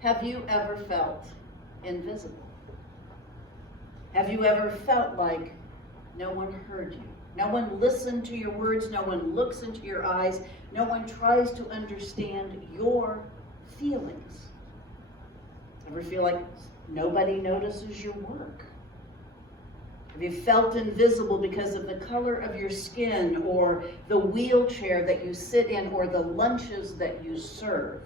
Have you ever felt invisible? Have you ever felt like no one heard you? No one listened to your words, no one looks into your eyes, no one tries to understand your feelings. Ever feel like nobody notices your work? Have you felt invisible because of the color of your skin, or the wheelchair that you sit in, or the lunches that you serve,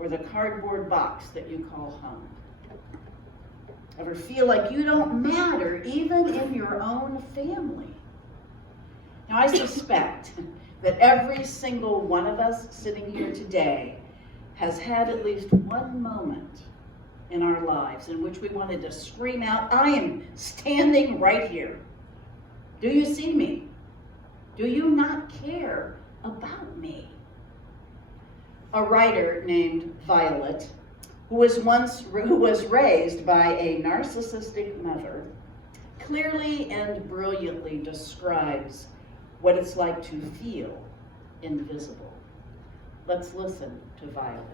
or the cardboard box that you call home? Ever feel like you don't matter even in your own family? Now, I suspect that every single one of us sitting here today has had at least one moment in our lives in which we wanted to scream out, I am standing right here. Do you see me? Do you not care about me? A writer named Violet, who was raised by a narcissistic mother, clearly and brilliantly describes what it's like to feel invisible. Let's listen to Violet.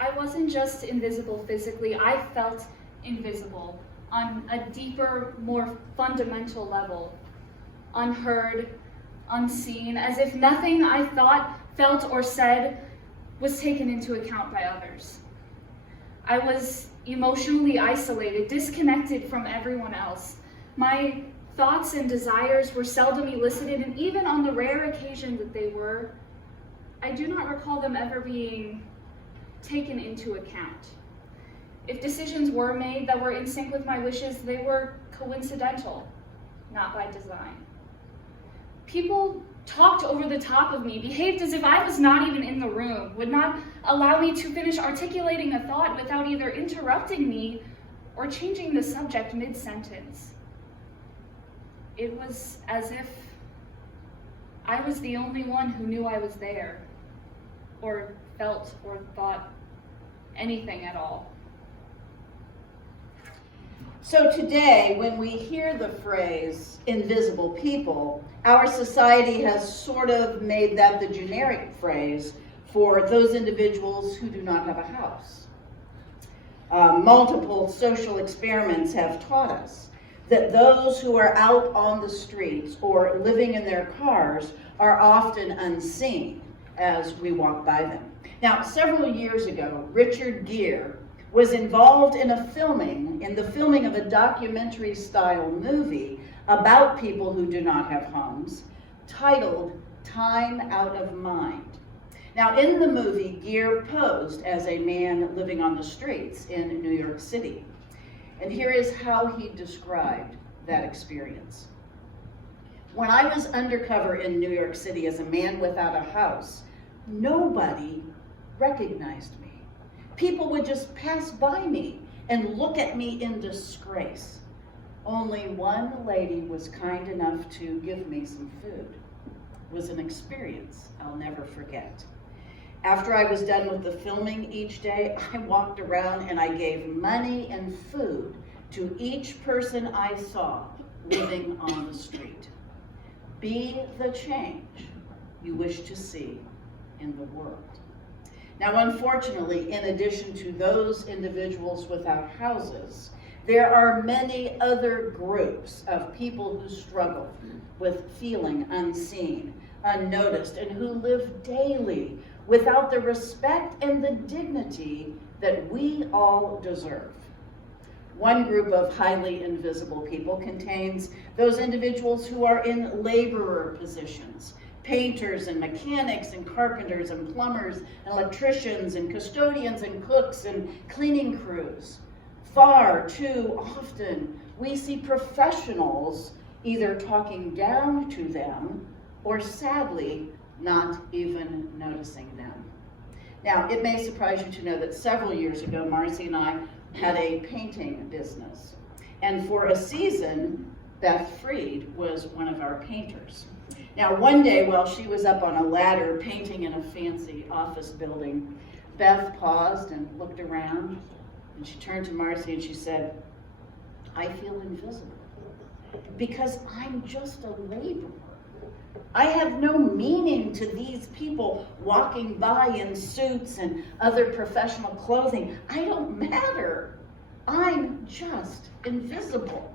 I wasn't just invisible physically, I felt invisible on a deeper, more fundamental level. Unheard, unseen, as if nothing I thought, felt, or said was taken into account by others. I was emotionally isolated, disconnected from everyone else. My thoughts and desires were seldom elicited, and even on the rare occasion that they were, I do not recall them ever being taken into account. If decisions were made that were in sync with my wishes, they were coincidental, not by design. People talked over the top of me, behaved as if I was not even in the room, would not allow me to finish articulating a thought without either interrupting me or changing the subject mid-sentence. It was as if I was the only one who knew I was there, or felt or thought anything at all. So today, when we hear the phrase invisible people, our society has sort of made that the generic phrase for those individuals who do not have a house. Multiple social experiments have taught us that those who are out on the streets or living in their cars are often unseen as we walk by them. Now, several years ago, Richard Gere was involved in the filming of a documentary-style movie about people who do not have homes, titled Time Out of Mind. Now, in the movie, Gere posed as a man living on the streets in New York City. And here is how he described that experience. When I was undercover in New York City as a man without a house, nobody recognized me. People would just pass by me and look at me in disgrace. Only one lady was kind enough to give me some food. It was an experience I'll never forget. After I was done with the filming each day, I walked around and I gave money and food to each person I saw living on the street. Be the change you wish to see in the world. Now, unfortunately, in addition to those individuals without houses, there are many other groups of people who struggle with feeling unseen, unnoticed, and who live daily without the respect and the dignity that we all deserve. One group of highly invisible people contains those individuals who are in laborer positions, painters and mechanics and carpenters and plumbers and electricians and custodians and cooks and cleaning crews. Far too often, we see professionals either talking down to them or sadly not even noticing them. Now, it may surprise you to know that several years ago, Marcy and I had a painting business. And for a season, Beth Freed was one of our painters. Now, one day while she was up on a ladder painting in a fancy office building, Beth paused and looked around, and she turned to Marcy and she said, "I feel invisible because I'm just a laborer. I have no meaning to these people walking by in suits and other professional clothing. I don't matter. I'm just invisible.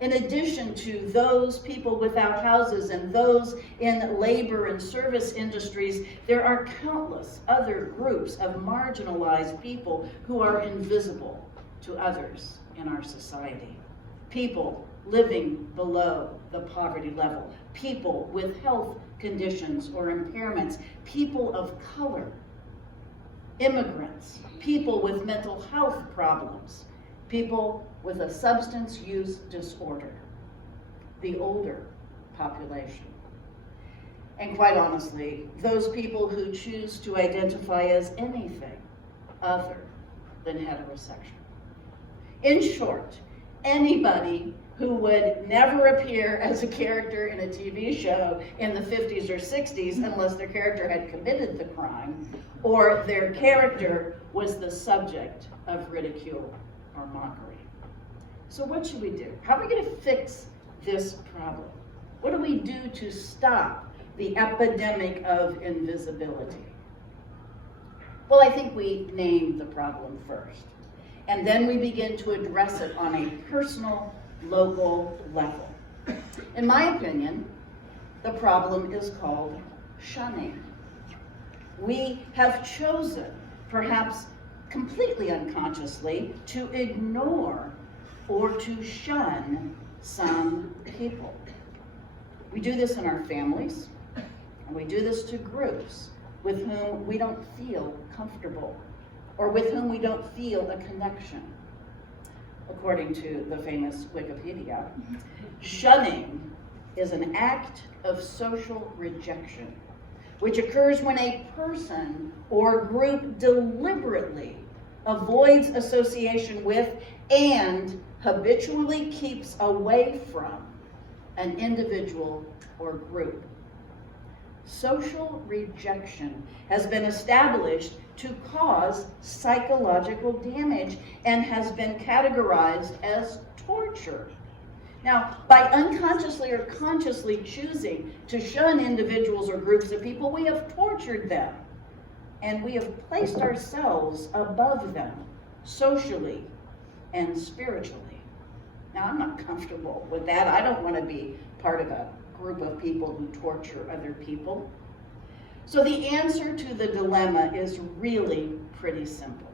In addition to those people without houses and those in labor and service industries, there are countless other groups of marginalized people who are invisible to others in our society. People living below the poverty level, people with health conditions or impairments, people of color, immigrants, people with mental health problems, people with a substance use disorder, the older population. And quite honestly, those people who choose to identify as anything other than heterosexual. In short, anybody who would never appear as a character in a TV show in the 50s or 60s unless their character had committed the crime, or their character was the subject of ridicule or mockery. So what should we do? How are we going to fix this problem? What do we do to stop the epidemic of invisibility? Well, I think we name the problem first, and then we begin to address it on a personal, local level. In my opinion, the problem is called shunning. We have chosen, perhaps completely unconsciously, to ignore or to shun some people. We do this in our families, and we do this to groups with whom we don't feel comfortable or with whom we don't feel a connection. According to the famous Wikipedia, shunning is an act of social rejection, which occurs when a person or group deliberately avoids association with and habitually keeps away from an individual or group. Social rejection has been established to cause psychological damage and has been categorized as torture. Now, by unconsciously or consciously choosing to shun individuals or groups of people, we have tortured them, and we have placed ourselves above them socially and spiritually. Now, I'm not comfortable with that. I don't want to be part of a group of people who torture other people. So the answer to the dilemma is really pretty simple.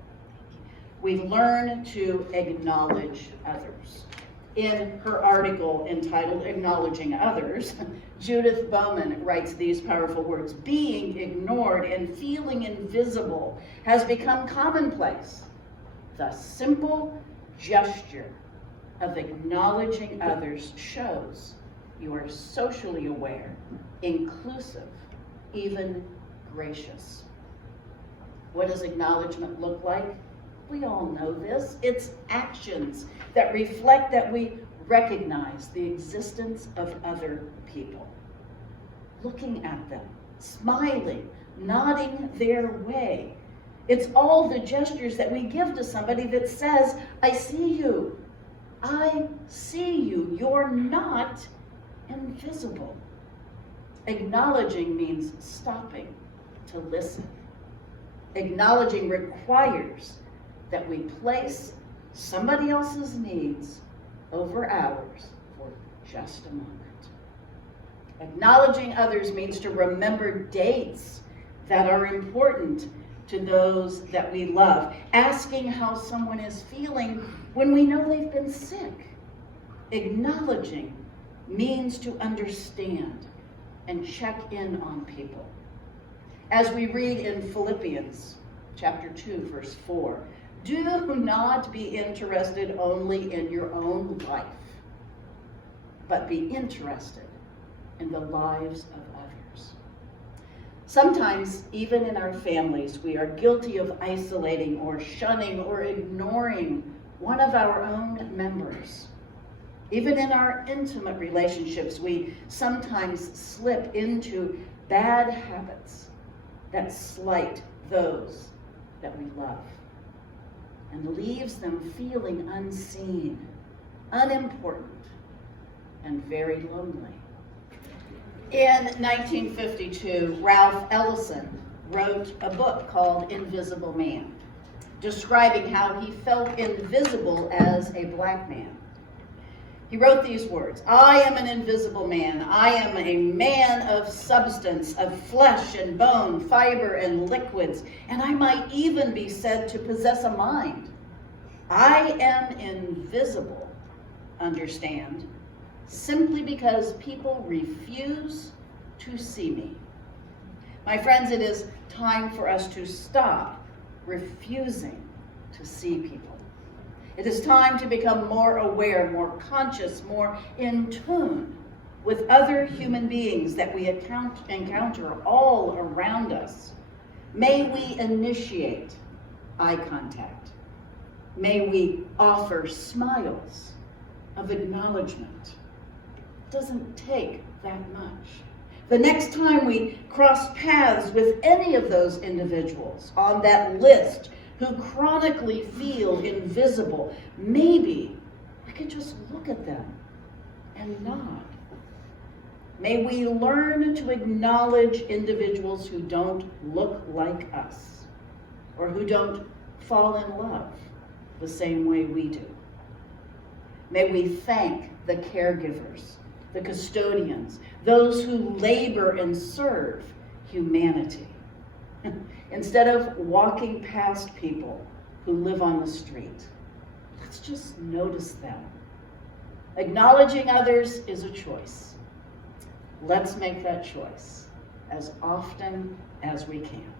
We learn to acknowledge others. In her article entitled Acknowledging Others, Judith Bowman writes these powerful words: being ignored and feeling invisible has become commonplace. The simple gesture of acknowledging others shows you are socially aware, inclusive, even gracious. What does acknowledgement look like? We all know this. It's actions that reflect that we recognize the existence of other people. Looking at them, smiling, nodding their way. It's all the gestures that we give to somebody that says, I see you. I see you. You're not invisible. Acknowledging means stopping to listen. Acknowledging requires that we place somebody else's needs over ours for just a moment. Acknowledging others means to remember dates that are important to those that we love. Asking how someone is feeling when we know they've been sick. Acknowledging means to understand and check in on people. As we read in Philippians chapter 2, verse 4, do not be interested only in your own life, but be interested in the lives of others. Sometimes, even in our families, we are guilty of isolating or shunning or ignoring one of our own members. Even in our intimate relationships, we sometimes slip into bad habits that slight those that we love and leaves them feeling unseen, unimportant, and very lonely. In 1952, Ralph Ellison wrote a book called Invisible Man, describing how he felt invisible as a black man. He wrote these words: "I am an invisible man. I am a man of substance, of flesh and bone, fiber and liquids, and I might even be said to possess a mind. I am invisible, understand, simply because people refuse to see me." My friends, it is time for us to stop refusing to see people. It is time to become more aware, more conscious, more in tune with other human beings that we encounter all around us. May we initiate eye contact. May we offer smiles of acknowledgement. It doesn't take that much. The next time we cross paths with any of those individuals on that list who chronically feel invisible, maybe we could just look at them and nod. May we learn to acknowledge individuals who don't look like us or who don't fall in love the same way we do. May we thank the caregivers, the custodians, those who labor and serve humanity, instead of walking past people who live on the street. Let's just notice them. Acknowledging others is a choice. Let's make that choice as often as we can.